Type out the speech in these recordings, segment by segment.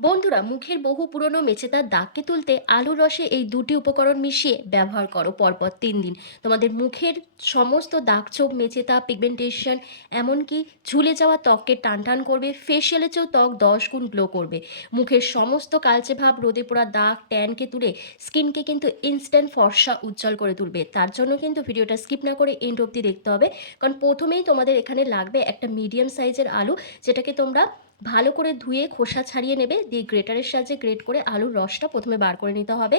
বন্ধুরা, মুখের বহু পুরনো মেচেদার দাগকে তুলতে আলুর রসে এই দুটি উপকরণ মিশিয়ে ব্যবহার করো পরপর 3 দিন। তোমাদের মুখের সমস্ত দাগছোপ, মেচেদা, পিগমেন্টেশন, এমনকি ঝুলে যাওয়া ত্বককে টান টান করবে। ফেসিয়ালের চেয়েও ত্বক 10 গুণ গ্লো করবে। মুখের সমস্ত কালচে ভাব, রোদে পোড়া দাগ, ট্যানকে তুলে স্কিনকে কিন্তু ইনস্ট্যান্ট ফর্সা উজ্জ্বল করে তুলবে। তার জন্য কিন্তু ভিডিওটা স্কিপ না করে এন্ড অবধি দেখতে হবে। কারণ প্রথমেই তোমাদের এখানে লাগবে একটা মিডিয়াম সাইজের আলু, যেটাকে তোমরা ভালো করে ধুয়ে খোসা ছাড়িয়ে নেবে, দিয়ে গ্রেটারের সাহায্যে গ্রেট করে আলুর রসটা প্রথমে বার করে নিতে হবে।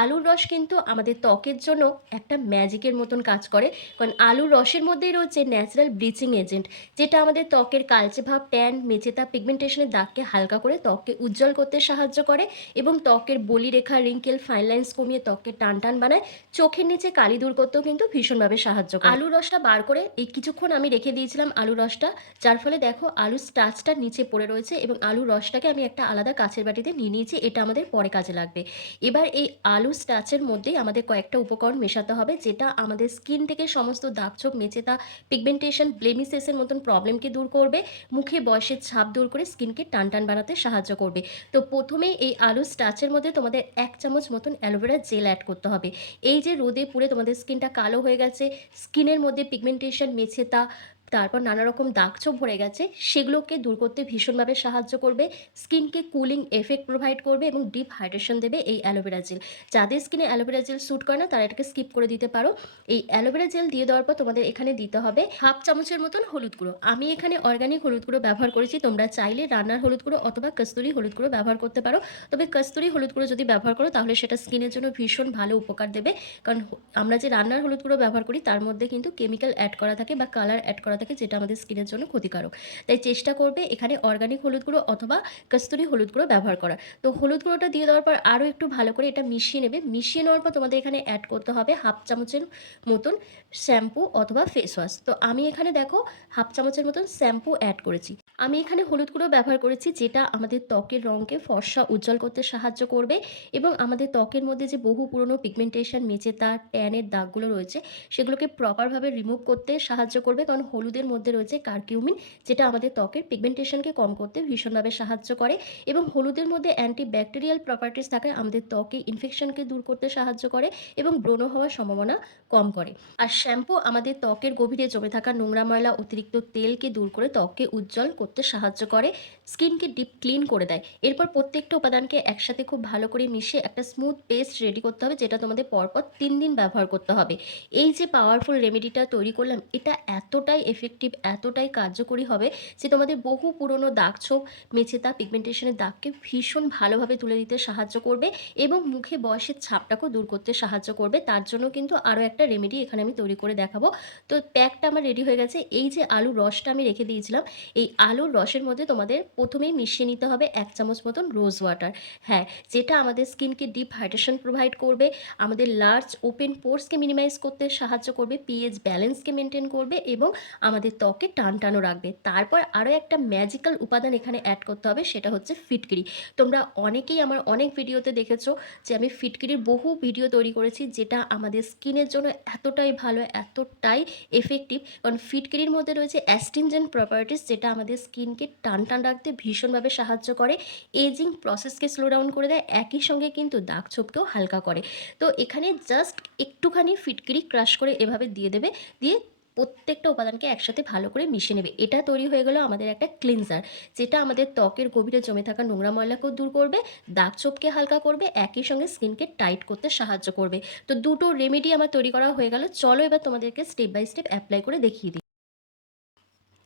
আলুর রস কিন্তু আমাদের ত্বকের জন্য একটা ম্যাজিকের মতন কাজ করে, কারণ আলুর রসের মধ্যেই রয়েছে ন্যাচারাল ব্লিচিং এজেন্ট, যেটা আমাদের ত্বকের কালচে ভাব, ট্যান, মেচেতা, পিগমেন্টেশনের দাগকে হালকা করে ত্বককে উজ্জ্বল করতে সাহায্য করে এবং ত্বকের বলিরেখা, রিঙ্কেল, ফাইন লাইন্স কমিয়ে ত্বককে টান টান বানায়। চোখের নিচে কালি দূর করতেও কিন্তু ভীষণভাবে সাহায্য করে। আলুর রসটা বার করে এই কিছুক্ষণ আমি রেখে দিয়েছিলাম আলুর রসটা, যার ফলে দেখো আলুর স্টার্চটা নিচে পড়ে রয়েছে এবং আলুর রসটাকে আমি একটা আলাদা কাচের বাটিতে নিয়ে নিয়েছি। এটা আমাদের পরে কাজে লাগবে। এবার এই আলু স্টার্চের মধ্যেই আমাদের কয়েকটা উপকরণ মেশাতে হবে, যেটা আমাদের স্কিন থেকে সমস্ত দাগছোপ, মেচেদা, পিগমেন্টেশন, ব্লেমিসেসের মতন প্রবলেমকে দূর করবে, মুখে বয়সের ছাপ দূর করে স্কিনকে টান টান বানাতে সাহায্য করবে। তো প্রথমেই এই আলু স্টার্চের মধ্যে তোমাদের 1 চামচ মতন অ্যালোভেরা জেল অ্যাড করতে হবে। এই যে রোদে পুড়ে তোমাদের স্কিনটা কালো হয়ে গেছে, স্কিনের মধ্যে পিগমেন্টেশন, মেচেদা, তারপর নানা রকম দাগছোপ ভরে গেছে, সেগুলোকে দূর করতে ভীষণভাবে সাহায্য করবে। স্কিনকে কুলিং এফেক্ট প্রোভাইড করবে এবং ডিপ হাইড্রেশন দেবে এই অ্যালোভেরা জেল। যাদের স্কিনে অ্যালোভেরা জেল স্যুট করে না, তারা এটাকে স্কিপ করে দিতে পারো। এই অ্যালোভেরা জেল দিয়ে দেওয়ার পর তোমাদের এখানে দিতে হবে 1/2 চামচের মতন হলুদ গুঁড়ো। আমি এখানে অর্গানিক হলুদ গুঁড়ো ব্যবহার করেছি, তোমরা চাইলে রান্নার হলুদ গুঁড়ো অথবা কস্তুরি হলুদ গুঁড়ো ব্যবহার করতে পারো। তবে কস্তুরি হলুদ গুঁড়ো যদি ব্যবহার করো তাহলে সেটা স্কিনের জন্য ভীষণ ভালো উপকার দেবে, কারণ আমরা যে রান্নার হলুদ গুঁড়ো ব্যবহার করি তার মধ্যে কিন্তু কেমিক্যাল অ্যাড করা থাকে বা কালার অ্যাড করা থাকে, যেটা আমাদের স্কিনের জন্য ক্ষতিকারক। তাই চেষ্টা করবে এখানে অর্গানিক হলুদ গুঁড়ো অথবা কস্তুরি হলুদ গুঁড়ো ব্যবহার করা। তো হলুদ গুঁড়োটা দিয়ে দেওয়ার পর আরও একটু ভালো করে এটা মিশিয়ে নেবে। মিশিয়ে নেওয়ার পর তোমাদের এখানে অ্যাড করতে হবে 1/2 চামচের মতন শ্যাম্পু অথবা ফেস ওয়াশ। তো আমি এখানে দেখো 1/2 চামচের মতন শ্যাম্পু অ্যাড করেছি। আমি এখানে হলুদ গুঁড়ো ব্যবহার করেছি, যেটা আমাদের ত্বকের রঙকে ফর্সা উজ্জ্বল করতে সাহায্য করবে এবং আমাদের ত্বকের মধ্যে যে বহু পুরনো পিগমেন্টেশন, মেচেদা, ট্যানের দাগগুলো রয়েছে সেগুলোকে প্রপারভাবে রিমুভ করতে সাহায্য করবে, কারণ হলুদের মধ্যে রয়েছে কারকিউমিন, যেটা আমাদের ত্বকের পিগমেন্টেশনকে কম করতে ভীষণভাবে সাহায্য করে এবং হলুদের মধ্যে অ্যান্টিব্যাকটেরিয়াল প্রপার্টিস থাকায় আমাদের ত্বকে ইনফেকশনকে দূর করতে সাহায্য করে এবং ব্রণ হওয়ার সম্ভাবনা কম করে। আর শ্যাম্পু আমাদের ত্বকের গভীরে জমে থাকা নোংরা, ময়লা, অতিরিক্ত তেলকে দূর করে ত্বককে উজ্জ্বল করতে সাহায্য করে, স্কিনকে ডিপ ক্লিন করে দেয়। এরপর প্রত্যেকটা উপাদানকে একসাথে খুব ভালো করে মিশিয়ে একটা স্মুথ পেস্ট রেডি করতে হবে, যেটা তোমাদের পরপর 3 দিন ব্যবহার করতে হবে। এই যে পাওয়ারফুল রেমেডিটা তৈরি করলাম, এটা এতটাই এফেক্টিভ, এতটাই কার্যকরী হবে যে তোমাদের বহু পুরনো দাগছোপ, মেচেদা, পিগমেন্টেশনের দাগকে ভীষণ ভালোভাবে তুলে দিতে সাহায্য করবে এবং মুখে বয়সের ছাপটাকেও দূর করতে সাহায্য করবে। তার জন্য কিন্তু আরও একটা রেমেডি এখানে আমি তৈরি করে দেখাবো। তো প্যাকটা আমার রেডি হয়ে গেছে। এই যে আলুর রসটা আমি রেখে দিয়েছিলাম, এই আলুর রসের মধ্যে তোমাদের প্রথমেই মিশিয়ে নিতে হবে 1 চামচ মতন রোজ ওয়াটার। হ্যাঁ, যেটা আমাদের স্কিনকে ডিপ হাইড্রেশন প্রোভাইড করবে, আমাদের লার্জ ওপেন পোর্সকে মিনিমাইজ করতে সাহায্য করবে, পিএইচ ব্যালেন্সকে মেনটেন করবে এবং আমাদের ত্বকে টান টানও রাখবে। তারপর আরও একটা ম্যাজিক্যাল উপাদান এখানে অ্যাড করতে হবে, সেটা হচ্ছে ফিটকিরি। তোমরা অনেকেই আমার অনেক ভিডিওতে দেখেছো যে আমি ফিটকিরির বহু ভিডিও তৈরি করেছি, যেটা আমাদের স্কিনের জন্য এতটাই ভালো, এতটাই এফেক্টিভ, কারণ ফিটকিরির মধ্যে রয়েছে অ্যাস্টিনজেন্ট প্রপার্টিস, যেটা আমাদের স্কিনকে টান টান রাখতে ভীষণভাবে সাহায্য করে, এজিং প্রসেসকে স্লো ডাউন করে দেয়, একই সঙ্গে কিন্তু দাগছোপকেও হালকা করে। তো এখানে জাস্ট একটুখানি ফিটকিরি ক্রাশ করে এভাবে দিয়ে দেবে, দিয়ে প্রত্যেকটা উপাদানকে একসাথে ভালো করে মিশিয়ে নেবে। এটা তৈরি হয়ে গেল আমাদের একটা ক্লিনজার, যেটা আমাদের ত্বকের গভীরে জমে থাকা নোংরা ময়লাকেও দূর করবে, দাগছোপকে হালকা করবে, একই সঙ্গে স্কিনকে টাইট করতে সাহায্য করবে। তো দুটো রেমেডি আমার তৈরি করা হয়ে গেল। চলো এবার তোমাদেরকে স্টেপ বাই স্টেপ অ্যাপ্লাই করে দেখিয়ে দিই।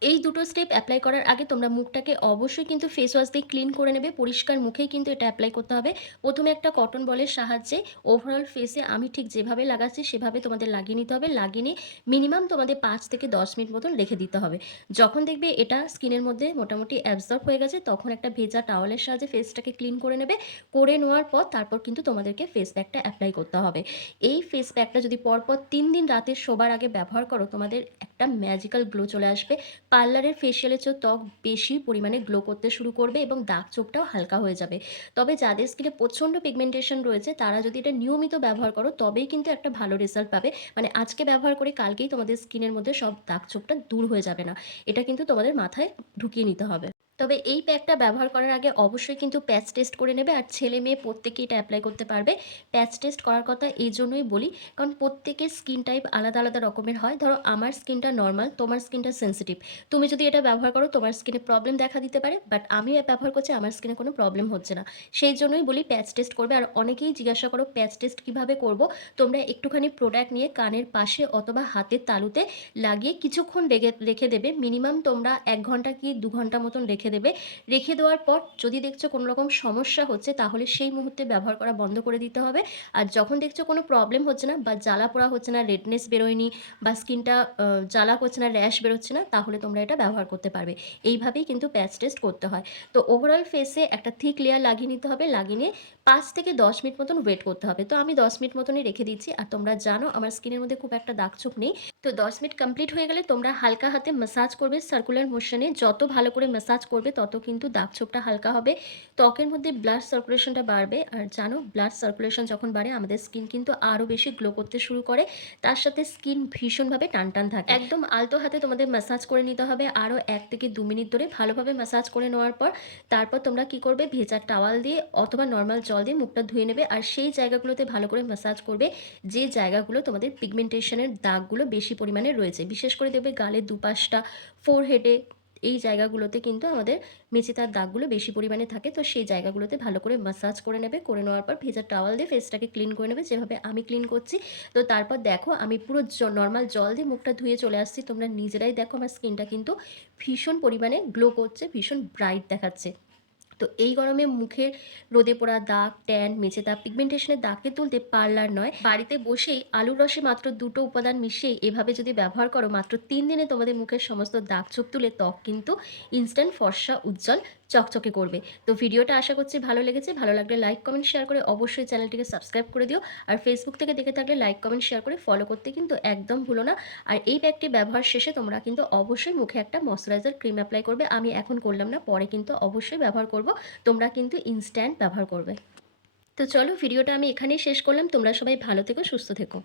এই দুটো স্টেপ অ্যাপ্লাই করার আগে তোমরা মুখটাকে অবশ্যই কিন্তু ফেস ওয়াশ দিয়ে ক্লিন করে নেবে। পরিষ্কার মুখেই কিন্তু এটা অ্যাপ্লাই করতে হবে। প্রথমে একটা কটন বলের সাহায্যে ওভারঅল ফেসে আমি ঠিক যেভাবে লাগাচ্ছি সেভাবে তোমাদের লাগিয়ে নিতে হবে। লাগিয়ে নিয়ে মিনিমাম তোমাদের 5 থেকে 10 মিনিট মতন রেখে দিতে হবে। যখন দেখবে এটা স্কিনের মধ্যে মোটামুটি অ্যাবজর্ব হয়ে গেছে, তখন একটা ভেজা টাওয়ালের সাহায্যে ফেসটাকে ক্লিন করে নেবে। করে নেওয়ার পর তারপর কিন্তু তোমাদেরকে ফেস প্যাকটা অ্যাপ্লাই করতে হবে। এই ফেস প্যাকটা যদি পরপর 3 দিন রাতে শোবার আগে ব্যবহার করো, তোমাদের একটা ম্যাজিক্যাল গ্লো চলে আসবে। পার্লারের ফেসিয়ালের চেয়েও ত্বক বেশি পরিমাণে গ্লো করতে শুরু করবে এবং দাগ ছোপটাও হালকা হয়ে যাবে। তবে যাদের স্কিনে প্রচণ্ড পিগমেন্টেশন রয়েছে, তারা যদি এটা নিয়মিত ব্যবহার করো তবেই কিন্তু একটা ভালো রেজাল্ট পাবে। মানে আজকে ব্যবহার করে কালকেই তোমাদের স্কিনের মধ্যে সব দাগ ছোপটা দূর হয়ে যাবে না। এটা কিন্তু তোমাদের মাথায় ঢুকিয়ে নিতে হবে। তবে এই প্যাকটা ব্যবহার করার আগে অবশ্যই কিন্তু প্যাচ টেস্ট করে নেবে, আর ছেলে মেয়ে প্রত্যেকেই এটা অ্যাপ্লাই করতে পারবে। প্যাচ টেস্ট করার কথা এই জন্যই বলি, কারণ প্রত্যেকের স্কিন টাইপ আলাদা আলাদা রকমের হয়। ধরো আমার স্কিনটা নর্মাল, তোমার স্কিনটা সেনসিটিভ। তুমি যদি এটা ব্যবহার করো তোমার স্কিনে প্রবলেম দেখা দিতে পারে, বাট আমি ব্যবহার করছি আমার স্কিনে কোনো প্রবলেম হচ্ছে না। সেই জন্যই বলি প্যাচ টেস্ট করবে। আর অনেকেই জিজ্ঞাসা করো প্যাচ টেস্ট কীভাবে করব। তোমরা একটুখানি প্রোডাক্ট নিয়ে কানের পাশে অথবা হাতের তালুতে লাগিয়ে কিছুক্ষণ রেখে দেবে। মিনিমাম তোমরা ১ ঘন্টা কি ২ ঘন্টা মতন রেখে দেবে। রেখে দেওয়ার পর যদি দেখছো কোনো রকম সমস্যা হচ্ছে তাহলে সেই মুহূর্তে ব্যবহার করা বন্ধ করে দিতে হবে। আর যখন দেখছো কোনো প্রবলেম হচ্ছে না বা জ্বালা পোড়া হচ্ছে না, রেডনেস বেরোয়নি বা স্কিনটা জ্বালা করছে না, র্যাশ বেরোচ্ছে না, তাহলে তোমরা এটা ব্যবহার করতে পারবে। এইভাবেই কিন্তু প্যাচ টেস্ট করতে হয়। তো ওভারঅল ফেসে একটা থিক লেয়ার লাগিয়ে নিতে হবে। লাগিয়ে নিয়ে ৫ থেকে ১০ মিনিট মতন ওয়েট করতে হবে। তো আমি ১০ মিনিট মতনই রেখে দিচ্ছি। আর তোমরা জানো আমার স্কিনের মধ্যে খুব একটা দাগ-ছোপ নেই। তো ১০ মিনিট কমপ্লিট হয়ে গেলে তোমরা হালকা হাতে ম্যাসাজ করবে সার্কুলার মোশনে। যত ভালো করে ম্যাসাজ করবে তত কিন্তু দাগ-ছোপটা হালকা হবে। ত্বকের মধ্যে ব্লাড সার্কুলেশনটা বাড়বে। আর জানো ব্লাড সার্কুলেশন যখন বাড়ে আমাদের স্কিন কিন্তু আরও বেশি গ্লো করতে শুরু করে। তার সাথে স্কিন ভীষণভাবে টানটান থাকে। একদম আলতো হাতে তোমাদের ম্যাসাজ করে নিতে হবে আরও ১ থেকে ২ মিনিট ধরে ভালোভাবে ম্যাসাজ করে নেওয়ার পর তারপর তোমরা কি করবে, ভেজা টাওয়াল দিয়ে অথবা নর্মাল জল দিয়ে মুখটা ধুয়ে নেবে। আর সেই জায়গাগুলোতে ভালো করে ম্যাসাজ করবে যে জায়গাগুলো তোমাদের পিগমেন্টেশনের দাগগুলো বেশি পরিমাণে রয়েছে। বিশেষ করে দেখবে গালের দুপাশটা, ফোরহেডে, এই জায়গাগুলোতে কিন্তু আমাদের মেচেদার দাগগুলো বেশি পরিমাণে থাকে। তো সেই জায়গাগুলোতে ভালো করে ম্যাসাজ করে নেবে। করে নেওয়ার পর ভেজা টাওয়াল দিয়ে ফেসটাকে ক্লিন করে নেবে যেভাবে আমি ক্লিন করছি। তো তারপর দেখো আমি পুরো নর্মাল জল দিয়ে মুখটা ধুয়ে চলে আসছি। তোমরা নিজেরাই দেখো আমার স্কিনটা কিন্তু ভীষণ পরিমাণে গ্লো করছে, ভীষণ ব্রাইট দেখাচ্ছে। তো এই গরমে মুখের রোদে পোড়া দাগ, ট্যান, মেচেদাগ, পিগমেন্টেশনের দাগকে তুলতে পার্লার নয়, বাড়িতে বসেই আলুর রসে মাত্র ২ টো উপাদান মিশিয়ে এভাবে যদি ব্যবহার করো মাত্র ৩ দিনে তোমাদের মুখের সমস্ত দাগ ছোপ তুলে ত্বক কিন্তু ইনস্ট্যান্ট ফর্সা, উজ্জ্বল, চকচকে করবে। তো ভিডিওটা আশা করছি ভালো লেগেছে। ভালো লাগলে লাইক, কমেন্ট, শেয়ার করে অবশ্যই চ্যানেলটিকে সাবস্ক্রাইব করে দিও। আর ফেসবুক থেকে দেখে থাকলে লাইক, কমেন্ট, শেয়ার করে ফলো করতে কিন্তু একদম ভুলো না। আর এই প্যাকটি ব্যবহার শেষে তোমরা কিন্তু অবশ্যই মুখে একটা ময়শ্চারাইজার ক্রিম অ্যাপ্লাই করবে। আমি এখন করলাম না, পরে কিন্তু অবশ্যই ব্যবহার করব। তোমরা কিন্তু ইনস্ট্যান্ট ব্যবহার করবে। তো চলো ভিডিওটা আমি এখানেই শেষ করলাম। তোমরা সবাই ভালো থেকো, সুস্থ থেকো।